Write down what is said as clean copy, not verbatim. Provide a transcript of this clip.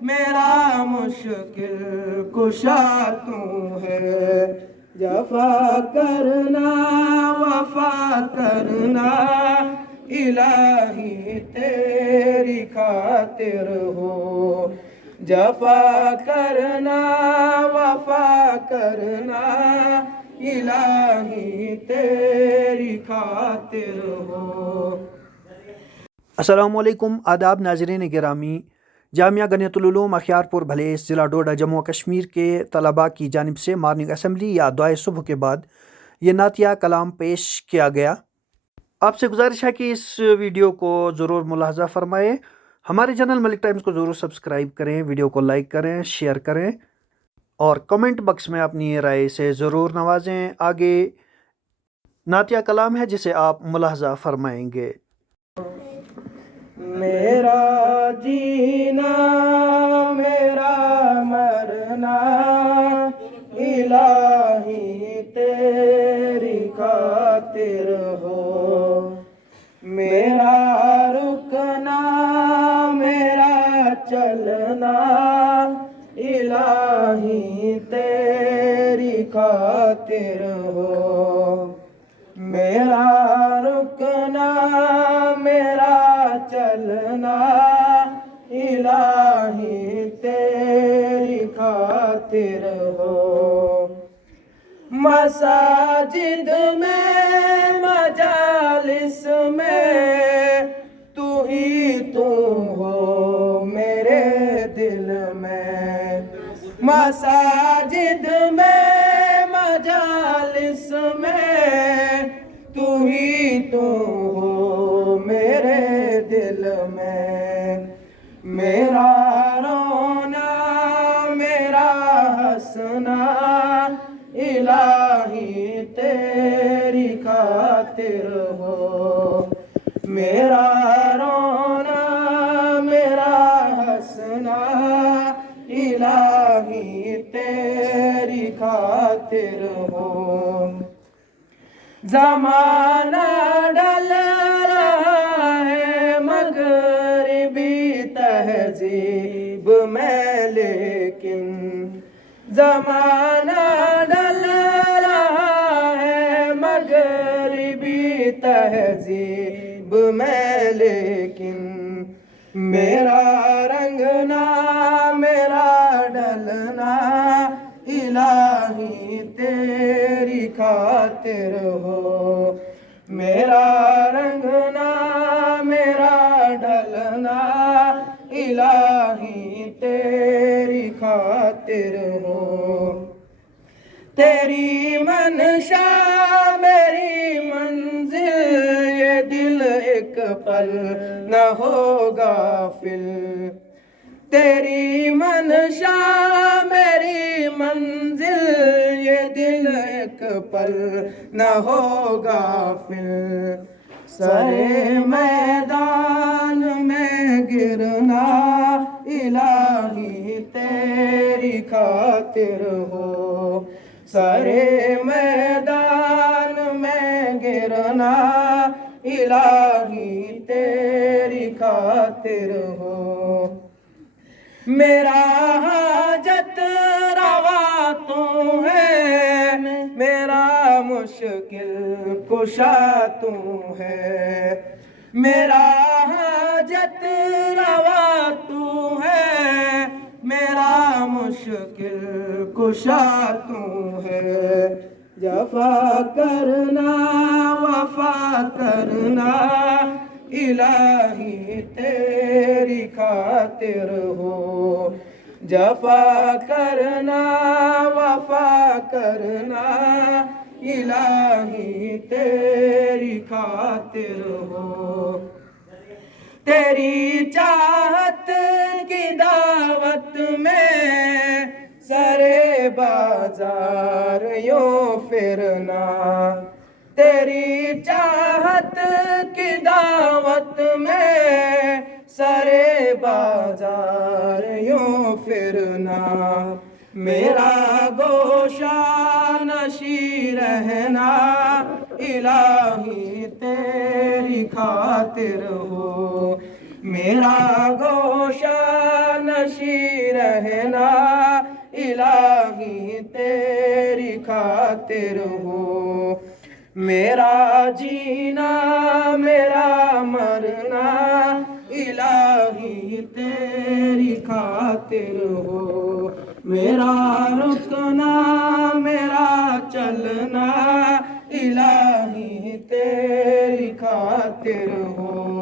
میرا مشکل کشا تو ہے، جفا کرنا وفا کرنا الہی تیری خاطر ہو، جفا کرنا وفا کرنا الہی تیری خاطر ہو۔ السلام علیکم، آداب ناظرین گرامی۔ جامعہ غنیۃ العلوم اخیارپور بھلیس ضلع ڈوڈا جموں و کشمیر کے طلباء کی جانب سے مارننگ اسمبلی یا دعائے صبح کے بعد یہ نعتیہ کلام پیش کیا گیا۔ آپ سے گزارش ہے کہ اس ویڈیو کو ضرور ملاحظہ فرمائیں، ہمارے چینل ملک ٹائمز کو ضرور سبسکرائب کریں، ویڈیو کو لائک کریں، شیئر کریں اور کمنٹ باکس میں اپنی رائے سے ضرور نوازیں۔ آگے نعتیہ کلام ہے جسے آپ ملاحظہ فرمائیں گے۔ میرا جینا میرا مرنا الہی تیری خاطر ہو، میرا رکنا میرا چلنا الہی تیری خاطر ہو، میرا رکنا میرا چلنا الہی تیری خاطر ہو، مساجد میں مجالس میں تو ہی تو ہو میرے دل میں، مساجد میں مجالس میں تو ہی تو ہو میرے دل میں، میرا رونا میرا ہنسنا الہی تیری خاطر ہو، میرا رونا میرا ہنسنا الہی تیری خاطر ہو، زمانہ ڈل رہا ہے مغربی تہذیب میں لیکن، زمانہ ڈل رہا ہے مغربی تہذیب میں لیکن، میرا رنگنا میرا ڈلنا الہی تیری خاطر ہو، میرا رنگنا میرا ڈلنا الہی تیری خاطر ہو، تیری منشا میری منزل یہ دل ایک پل نہ ہوگا غافل، تیری منشا میری منزل یہ دل ایک پل نہ ہوگا غافل، سرے میدان میں گرنا الہی تیری خاطر ہو، سرے میدان میں گرنا الہی تیری خاطر ہو، میرا حاجت روا تو ہے، میرا مشکل کشا تو ہے، میرا حاجت روا تو ہے، میرا مشکل کشا تو ہے، جفا کرنا وفا کرنا الہی تیری خاطر ہو، جفا کرنا وفا کرنا الہی تیری خاطر ہو، تیری چاہت کی دعوت میں سرے بازار یوں پھرنا، تیری چاہت کی دعوت میں سرے بازار یوں پھرنا، میرا گوشہ نشی رہنا الہی تیری خاطر ہو، میرا گوشہ کشی رہنا الہی تیری خاطر ہو، میرا جینا میرا مرنا الہی تیری خاطر ہو، میرا رکنا میرا چلنا الہی تیری خاطر ہو۔